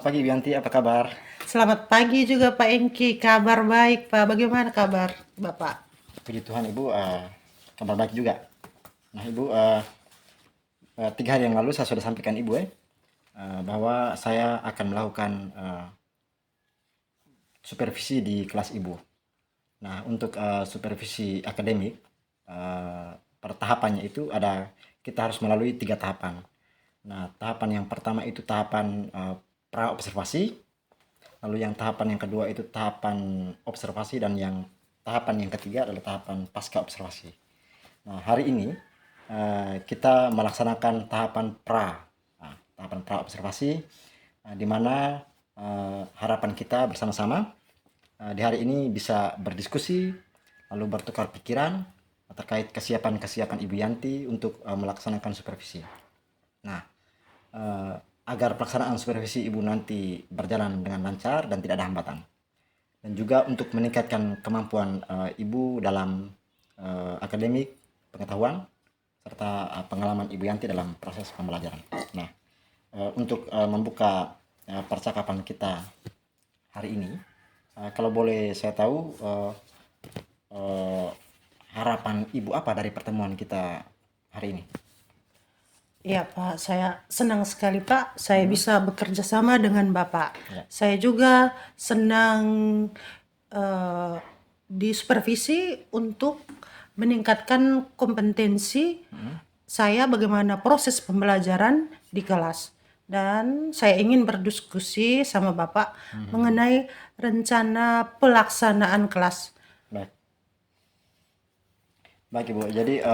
Selamat pagi Bianti, apa kabar? Selamat pagi juga Pak Engki, kabar baik Pak. Bagaimana kabar Bapak? Puji Tuhan Ibu, kabar baik juga. Nah Ibu, 3 hari yang lalu saya sudah sampaikan Ibu bahwa saya akan melakukan supervisi di kelas Ibu. Nah untuk supervisi akademik, per tahapannya itu kita harus melalui 3 tahapan. Nah tahapan yang pertama itu tahapan pra observasi, lalu yang tahapan yang kedua itu tahapan observasi, dan yang tahapan yang ketiga adalah tahapan pasca observasi. Nah, hari ini kita melaksanakan tahapan tahapan pra observasi, di mana harapan kita bersama-sama di hari ini bisa berdiskusi, lalu bertukar pikiran terkait kesiapan Ibu Yanti untuk melaksanakan supervisi. Nah, agar pelaksanaan supervisi Ibu nanti berjalan dengan lancar dan tidak ada hambatan. Dan juga untuk meningkatkan kemampuan Ibu dalam akademik, pengetahuan, serta pengalaman Ibu Yanti dalam proses pembelajaran. Nah, untuk membuka percakapan kita hari ini, kalau boleh saya tahu, harapan Ibu apa dari pertemuan kita hari ini? Ya Pak, saya senang sekali Pak, saya bisa bekerja sama dengan Bapak. Ya. Saya juga senang disupervisi untuk meningkatkan kompetensi saya bagaimana proses pembelajaran di kelas. Dan saya ingin berdiskusi sama Bapak mengenai rencana pelaksanaan kelas. Baik. Baik Ibu, jadi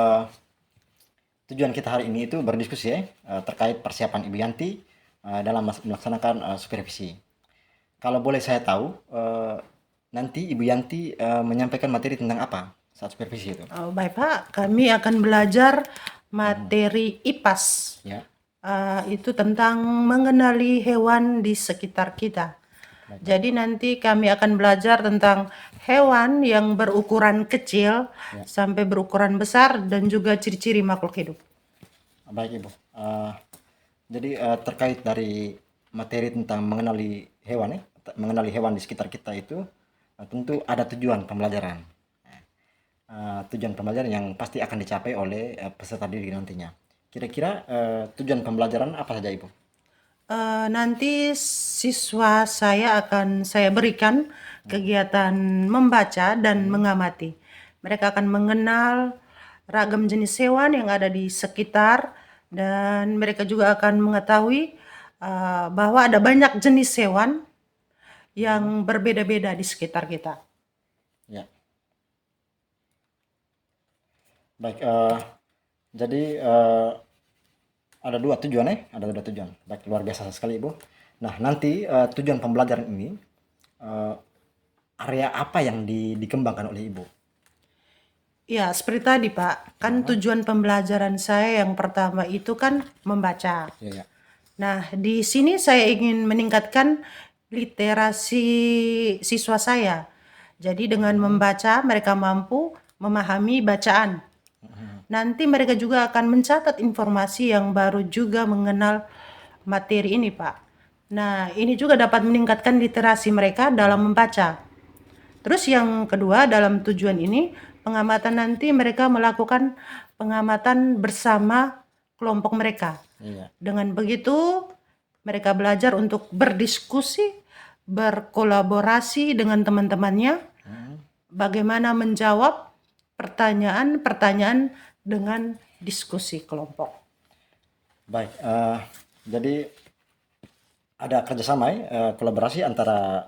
tujuan kita hari ini itu berdiskusi terkait persiapan Ibu Yanti dalam melaksanakan supervisi. Kalau boleh saya tahu, nanti Ibu Yanti menyampaikan materi tentang apa saat supervisi itu? Baik Pak, kami akan belajar materi IPAS. Ya. Itu tentang mengenali hewan di sekitar kita. Jadi nanti kami akan belajar tentang hewan yang berukuran kecil sampai berukuran besar dan juga ciri-ciri makhluk hidup. Baik Ibu. Jadi terkait dari materi tentang mengenali hewan di sekitar kita itu, tentu ada tujuan pembelajaran. Tujuan pembelajaran yang pasti akan dicapai oleh peserta didik nantinya. Kira-kira tujuan pembelajaran apa saja Ibu? Nanti siswa saya akan saya berikan kegiatan membaca dan mengamati. Mereka akan mengenal ragam jenis hewan yang ada di sekitar, dan mereka juga akan mengetahui bahwa ada banyak jenis hewan yang berbeda-beda di sekitar kita. Ya. Baik, jadi ada dua tujuan ada dua tujuan. Baik, luar biasa sekali Ibu. Nah, nanti tujuan pembelajaran ini, area apa yang dikembangkan oleh Ibu? Ya, seperti tadi Pak, kan tujuan pembelajaran saya yang pertama itu kan membaca. Ya. Nah, di sini saya ingin meningkatkan literasi siswa saya. Jadi dengan membaca mereka mampu memahami bacaan. Nanti mereka juga akan mencatat informasi yang baru juga mengenal materi ini, Pak. Nah, ini juga dapat meningkatkan literasi mereka dalam membaca. Terus yang kedua, dalam tujuan ini, pengamatan nanti mereka melakukan pengamatan bersama kelompok mereka. Iya. Dengan begitu, mereka belajar untuk berdiskusi, berkolaborasi dengan teman-temannya, bagaimana menjawab pertanyaan-pertanyaan dengan diskusi kelompok. Baik, jadi ada kerjasama kolaborasi antara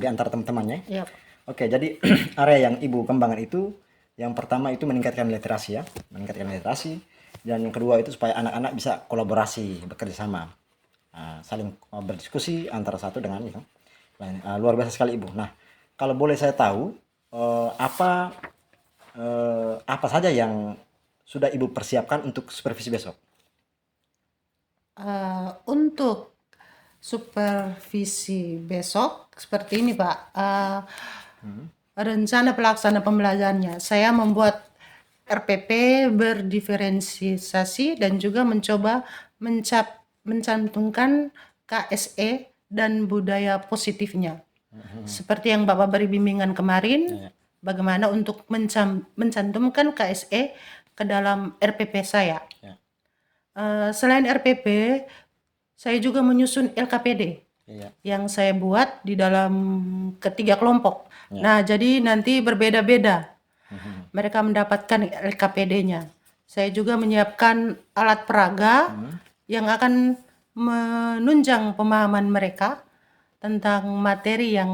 di antara teman-temannya. Ya. Oke, jadi area yang Ibu kembangkan itu, yang pertama itu meningkatkan literasi dan yang kedua itu supaya anak-anak bisa kolaborasi, bekerja sama, saling berdiskusi antara satu dengan itu. Luar biasa sekali Ibu. Nah, kalau boleh saya tahu, apa saja yang sudah Ibu persiapkan untuk supervisi besok? Untuk supervisi besok seperti ini Pak, rencana pelaksana pembelajarannya saya membuat RPP berdiferensiasi dan juga mencoba mencantumkan KSE dan budaya positifnya. Seperti yang Bapak beri bimbingan kemarin, bagaimana untuk mencantumkan KSE ke dalam RPP saya. Ya. Selain RPP, saya juga menyusun LKPD Iya. yang saya buat di dalam ketiga kelompok. Ya. Nah, jadi nanti berbeda-beda mereka mendapatkan LKPD-nya. Saya juga menyiapkan alat peraga yang akan menunjang pemahaman mereka tentang materi yang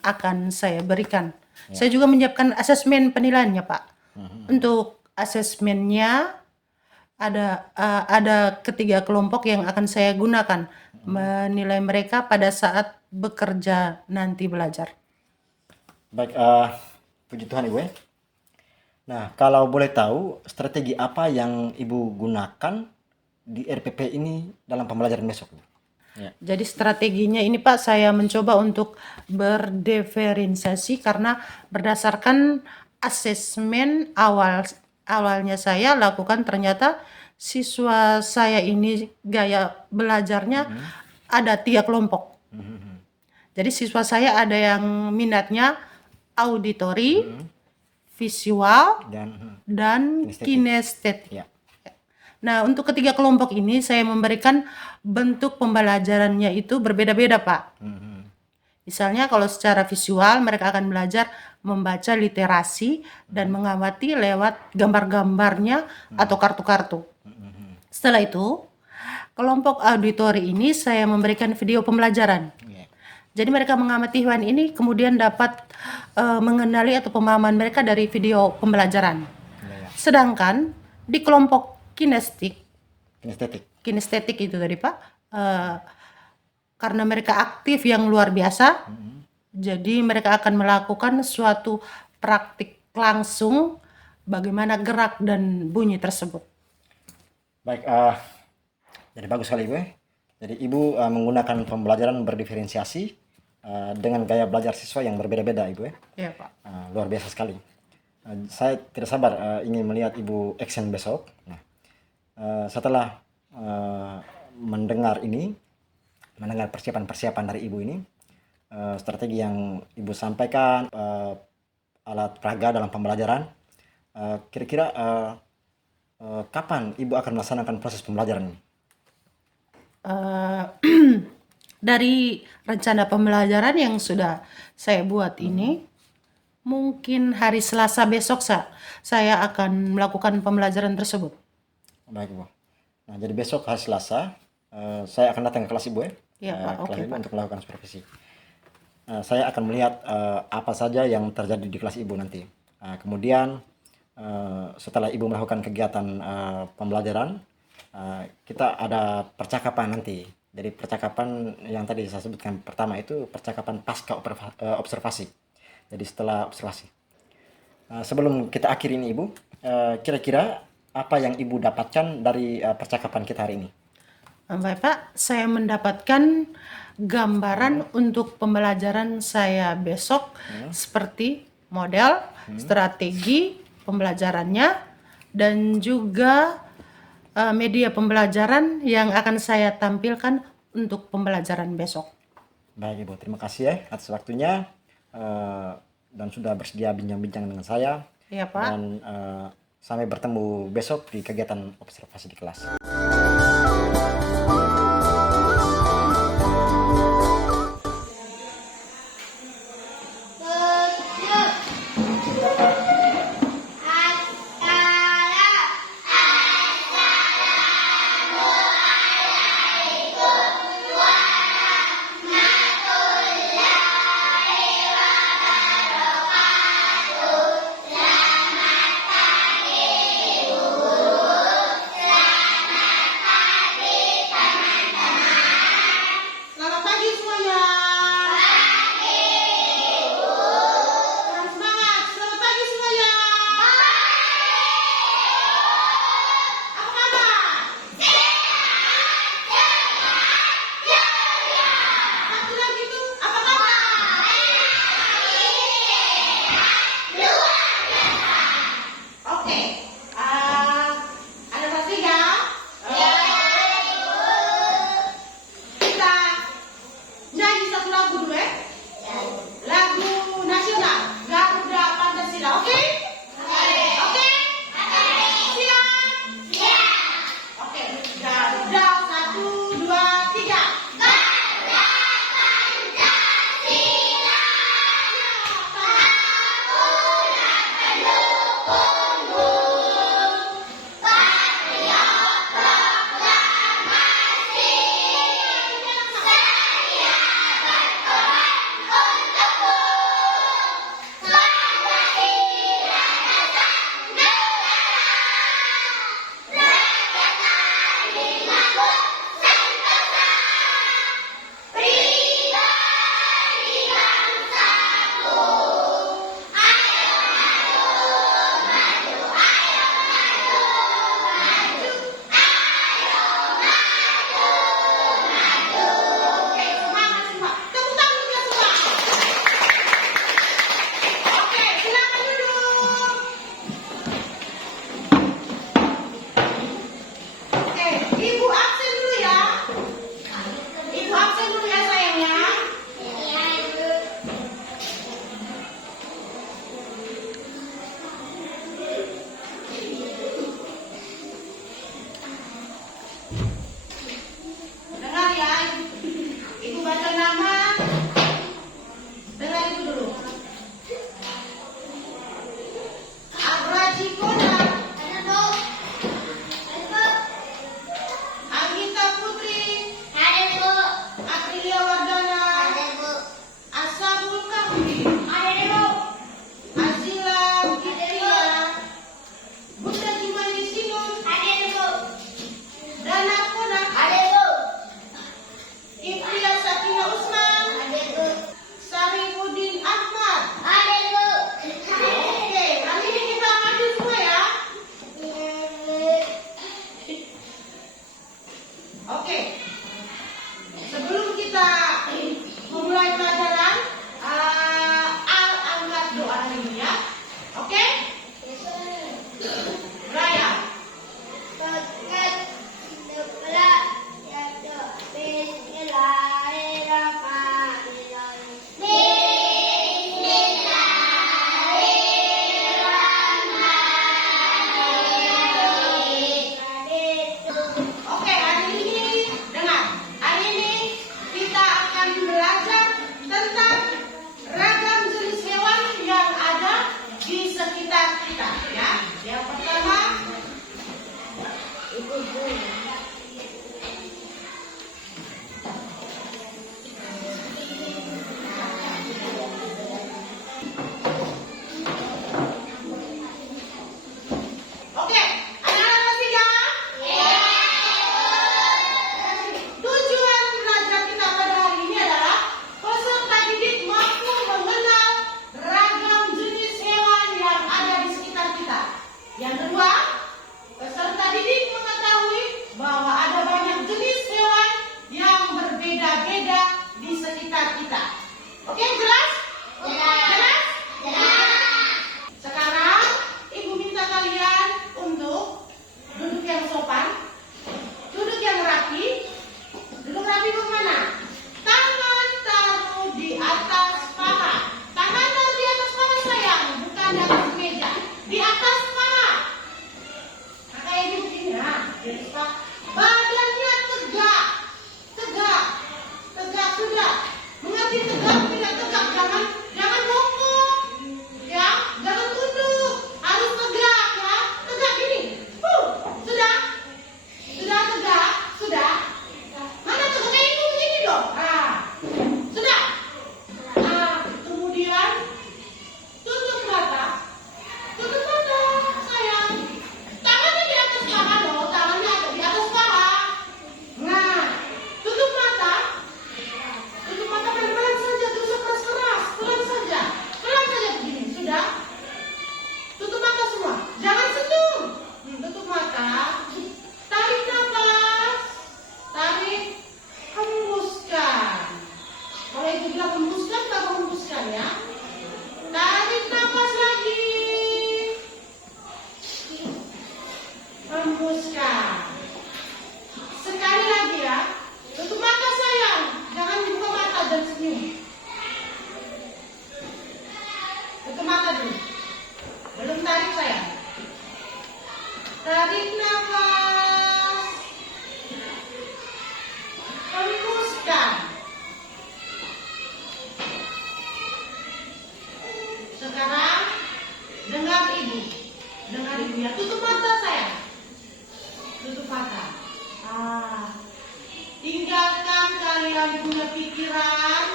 akan saya berikan. Saya juga menyiapkan asesmen penilaiannya, Pak. Untuk asesmennya ada ketiga kelompok yang akan saya gunakan menilai mereka pada saat bekerja nanti belajar. Baik, puji Tuhan Ibu ya. Nah, kalau boleh tahu strategi apa yang Ibu gunakan di RPP ini dalam pembelajaran besok? Ya. Jadi strateginya ini Pak, saya mencoba untuk berdiferensiasi karena berdasarkan asesmen awalnya saya lakukan, ternyata siswa saya ini gaya belajarnya ada 3 kelompok. Jadi siswa saya ada yang minatnya auditori, visual, dan kinestetik. Ya. Nah, untuk ketiga kelompok ini saya memberikan bentuk pembelajarannya itu berbeda-beda, Pak. Misalnya kalau secara visual mereka akan belajar membaca literasi dan mengamati lewat gambar-gambarnya atau kartu-kartu. Setelah itu, kelompok auditori ini saya memberikan video pembelajaran. Jadi mereka mengamati hewan ini kemudian dapat mengenali atau pemahaman mereka dari video pembelajaran. Sedangkan di kelompok kinestetik itu tadi Pak, karena mereka aktif yang luar biasa, jadi mereka akan melakukan suatu praktik langsung bagaimana gerak dan bunyi tersebut. Baik, jadi bagus sekali Ibu ya. Jadi Ibu menggunakan pembelajaran berdiferensiasi dengan gaya belajar siswa yang berbeda-beda Ibu ya. Iya Pak. Luar biasa sekali. Saya tidak sabar ingin melihat Ibu action besok. Nah, setelah mendengar persiapan-persiapan dari Ibu ini, strategi yang Ibu sampaikan, alat peraga dalam pembelajaran, kira-kira kapan Ibu akan melaksanakan proses pembelajaran ini? Dari rencana pembelajaran yang sudah saya buat ini, mungkin hari Selasa besok saya akan melakukan pembelajaran tersebut. Baik Ibu. Nah, jadi besok hari Selasa saya akan datang ke kelas Ibu ya. Iya Pak, kelas oke Ibu Pak. untuk melakukan supervisi. Saya akan melihat apa saja yang terjadi di kelas Ibu nanti. Kemudian setelah Ibu melakukan kegiatan pembelajaran, kita ada percakapan nanti. Jadi percakapan yang tadi saya sebutkan pertama itu percakapan pasca observasi. Jadi setelah observasi. Sebelum kita akhiri ini Ibu, kira-kira apa yang Ibu dapatkan dari percakapan kita hari ini? Baik Pak, saya mendapatkan gambaran untuk pembelajaran saya besok seperti model, strategi pembelajarannya, dan juga media pembelajaran yang akan saya tampilkan untuk pembelajaran besok. Baik Ibu, terima kasih ya atas waktunya dan sudah bersedia bincang-bincang dengan saya. Iya Pak. Dan sampai bertemu besok di kegiatan observasi di kelas. maju. Belum tarik saya. Tarik nafas. Hembuskan. Sekarang dengar ibu. Dengar ibu ya. Tutup mata saya. Tutup mata. Tinggalkan kalian punya pikiran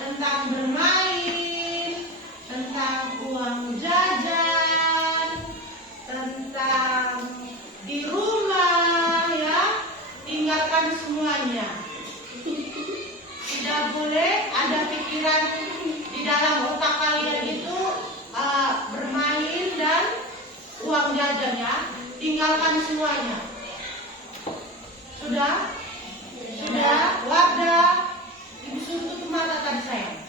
tentang bermain, tentang uang jajan, tentang di rumah ya. Tinggalkan semuanya. Tidak boleh ada pikiran di dalam otak kalian itu bermain dan uang jajan ya. Tinggalkan semuanya. Sudah? Sudah? Wadah? Ibu suruh tutup mata tadi saya.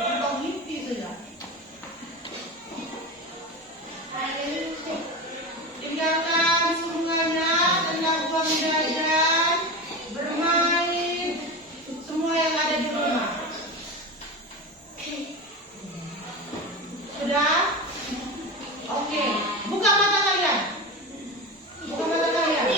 Nah, mimpi sudah. Tinggalkan semuanya tentang uang jajan, bermain, semua yang ada di rumah. Sudah? Oke. Buka mata kalian. Buka mata kalian.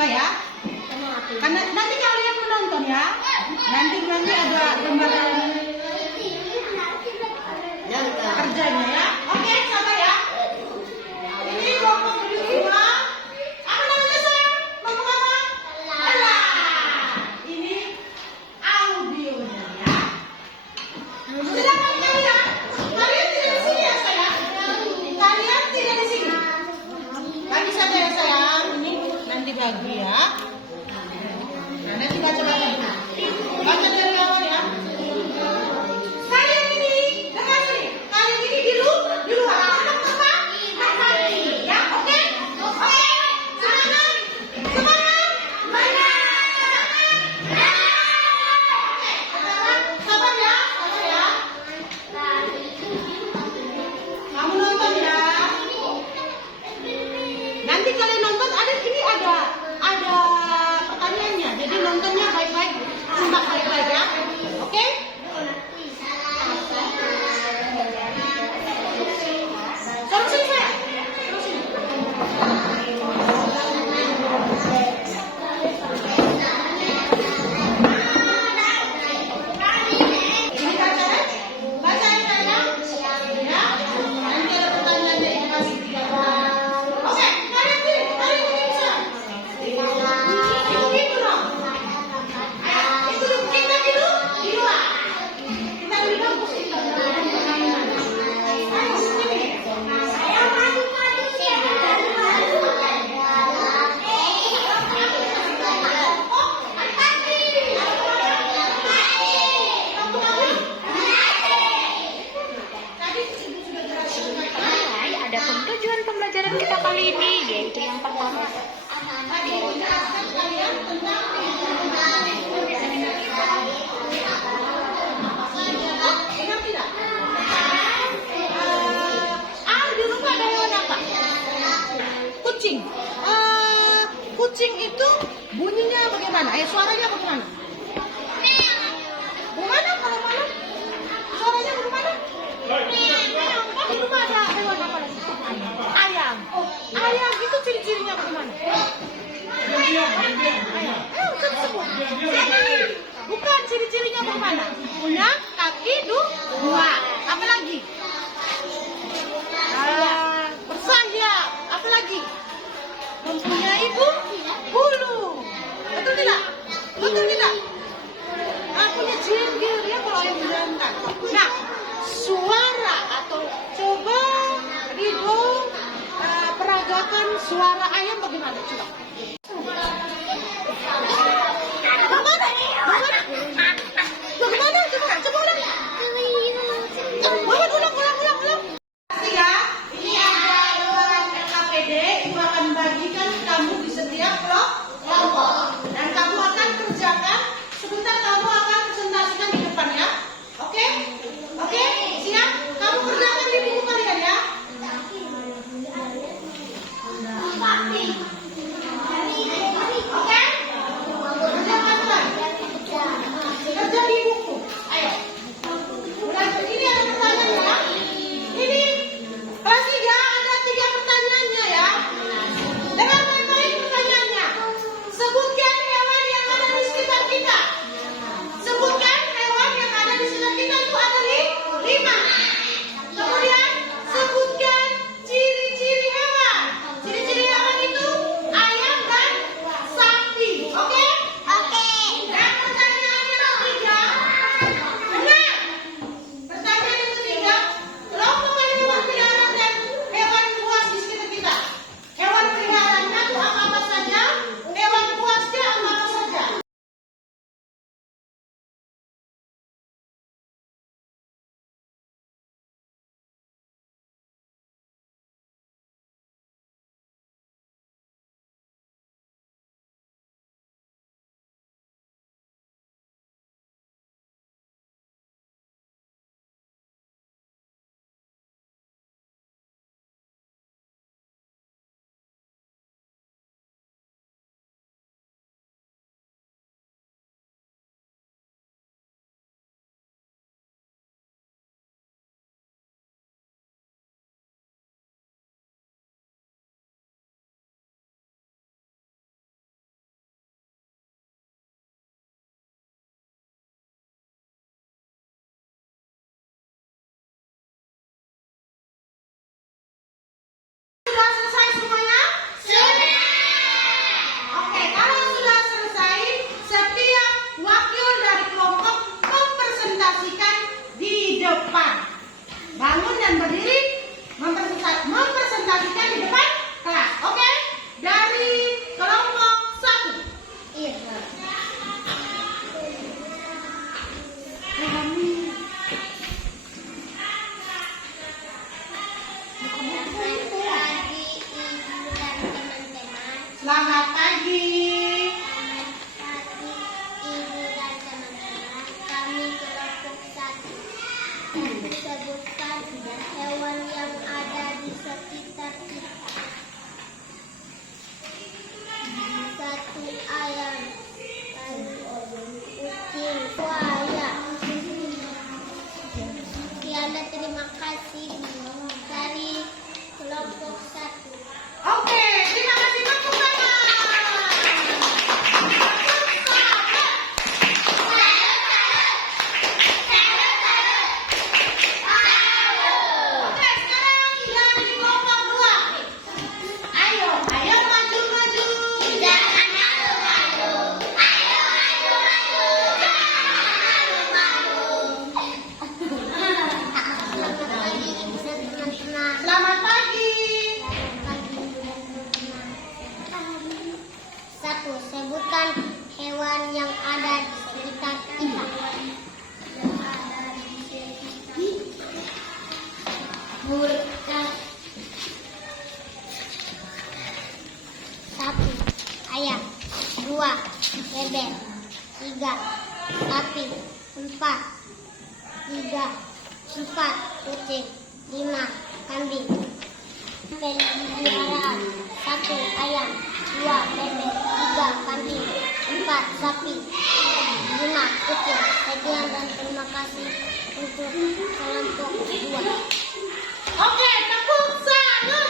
suka ya. Karena nanti kalian menonton ya. Nanti ada gambaran kerjanya ya. Oke, sabar ya. Ini kelompok kedua. Apa namanya sayang? Kelompok apa? Alah. Ini audionya ya. Silakan kalian. Kalian tidak di sini ya sayang. Kalian tidak di sini. Bagi saja ya sayang. Ini nanti bagi ya. Nah, nanti baca-baca. Baca dari awal ya. Kalian ini, dengar sini. Kalian ini di luar. Apa? Ya, oke? Oke. Semangat. Semangat. Sabar ya. Sabar ya. Kamu nonton ya. Nanti kalian nonton ada pertanyaannya. Jadi nontonnya baik-baik, simak baik-baik ya. Oke? Terusin saya. Terusin. Ini baca ya? Baca ya sayang. Ya. Nanti ada pertanyaannya dikasih 3 pertanyaan. Oke, kalian bisa. Itu gitu dong. Ayo, itu kita dulu di luar. Kita di kampus kita. Ayo, sini. Saya maju. Adapun tujuan pembelajaran kita kali ini yaitu yang pertama. Tadi menjelaskan kalian tentang benar tidak? Di rumah ada hewan apa? Kucing. Kucing itu bunyinya bagaimana? Suaranya bagaimana? Bagaimana kalau malam? Suaranya bagaimana? Di rumah ada hewan apa lagi? Ayam. Ayam itu ciri-cirinya bagaimana? Ayam. Sebut. Bukan ciri-cirinya bagaimana? Punya kaki dua. Apa lagi? Bersayap. Apa lagi? Mempunyai bulu. Betul tidak? Betul tidak? Punya jinggir ya kalau yang menjantan. Nah, suara atau coba Ridho peragakan suara ayam bagaimana? Coba. Bagaimana? Coba ulang. Ulang. Ya, ini ada lembaran LKPD. Ibu akan bagikan kamu di setiap kelompok. Dan kamu akan kerjakan. Sebentar kamu akan presentasikan di depan ya. Oke? Oke? Siap? Kamu kerjakan di buku kalian ya. Oke? Kerjakan teman. Kerja di buku. Ayo. Udah, ini ada pertanyaannya ya. Ini kelas 3 ada 3 pertanyaannya ya. Dengar baik-baik pertanyaannya. Sebutkan hewan yang ada di sekitar kita. Sebutkan hewan yang ada di sekitar kita itu ada 5. Kemudian sebutkan ciri-ciri hewan. Ciri-ciri hewan itu Selamat pagi. Ibu dan teman-teman, kami kelompok 1. Sebutkan hewan yang ada di sekitar kita. 1. Ayam. 2. Kucing. Buaya. Sekian dan terima kasih dari kelompok 1. Oke, terima kasih tepuk tangan. Oke, sekarang dari kelompok 2. Ayo maju. Jangan malu-malu. Ayo maju. Selamat pagi ibu dan teman-teman. Selamat pagi. Satu, sebutkan hewan yang ada di sekitar kita. Burung. 1. Ayam. 2. Bebek. 3. Sapi. 4. Kucing. 5. Kambing. Peliharaan. 1. Ayam. 2. Bebek. 3. Kambing. 4. Sapi. 5. Kucing. Sekian dan terima kasih untuk kelompok 2. Oke, tepuk tangan.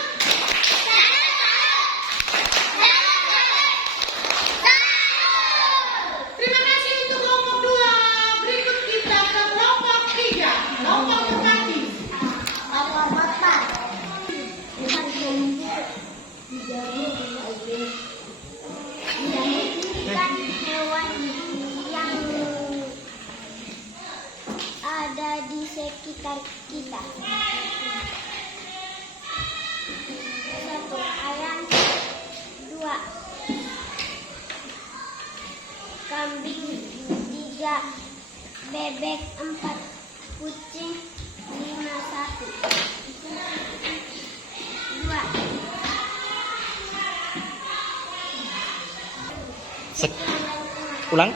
Terima kasih untuk kelompok 2. Berikut kita ke kelompok 3. Kelompok Merpati. Sebutkan hewan yang ada di sekitar kita. 1. Ayam. 2. Kambing. 3. Bebek. 4. Kucing. 5. Sapi. 2. Ulang.